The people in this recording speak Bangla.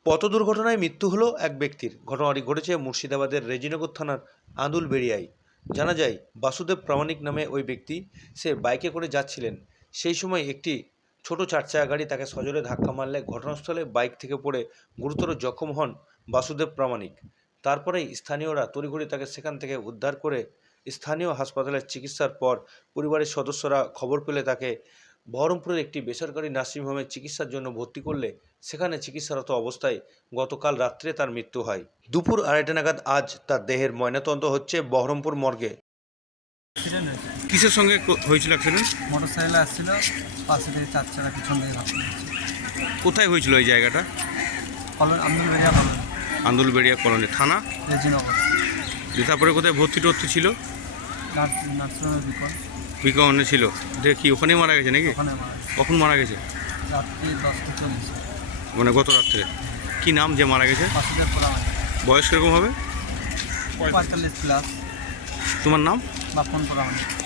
পথ দুর্ঘটনায় মৃত্যু হলো এক ব্যক্তির। ঘটনাটি ঘটেছে মুর্শিদাবাদের রেজিনগর থানার আন্দুলবেড়িয়ায়। জানা যায়, বাসুদেব প্রামাণিক নামে ওই ব্যক্তি, সে বাইকে করে যাচ্ছিলেন। সেই সময় একটি ছোট চারচাকা গাড়ি তাকে সজোরে ধাক্কা মারলে ঘটনাস্থলে বাইক থেকে পড়ে গুরুতর জখম হন বাসুদেব প্রামাণিক। তারপরেই স্থানীয়রা তড়িঘড়ি তাকে সেখান থেকে উদ্ধার করে স্থানীয় হাসপাতালে চিকিৎসার পর পরিবারের সদস্যরা খবর পেলে তাকে বহরমপুরের একটি বেসরকারি নার্সিংহোমে চিকিৎসার জন্য ভর্তি করলে সেখানে চিকিৎসারত অবস্থায় গতকাল রাত্রে তার মৃত্যু হয়। দুপুর 2:30 নাগাদ আজ তার দেহের ময়নাতদন্ত হচ্ছে বহরমপুর মর্গে। কিসের সঙ্গে হয়েছিল অ্যাক্সিডেন্ট? মোটরসাইকেলে আসছিল, পাশে থেকে চার চাকা পিছন থেকে ধাক্কা দিয়েছে। কোথায় হয়েছিল এই জায়গাটা? আন্দুলবেড়িয়া কলোনি, আন্দুলবেড়িয়া কলোনি থানা। রেজিনগর। তারপরে কোথায় ভর্তি টর্তি ছিল? নার্সিংহোমের বিকরণে ছিল। দেখি ওখানেই মারা গেছে নাকি? ওখানে মারা গেছে কখন মারা গেছে? রাত্রি 10:40। মানে গত রাত্রে। কি নাম যে মারা গেছে? বাসুদেব প্রামাণিক। বয়স কিরকম হবে? 45+। তোমার নাম? বাপন প্রামাণিক।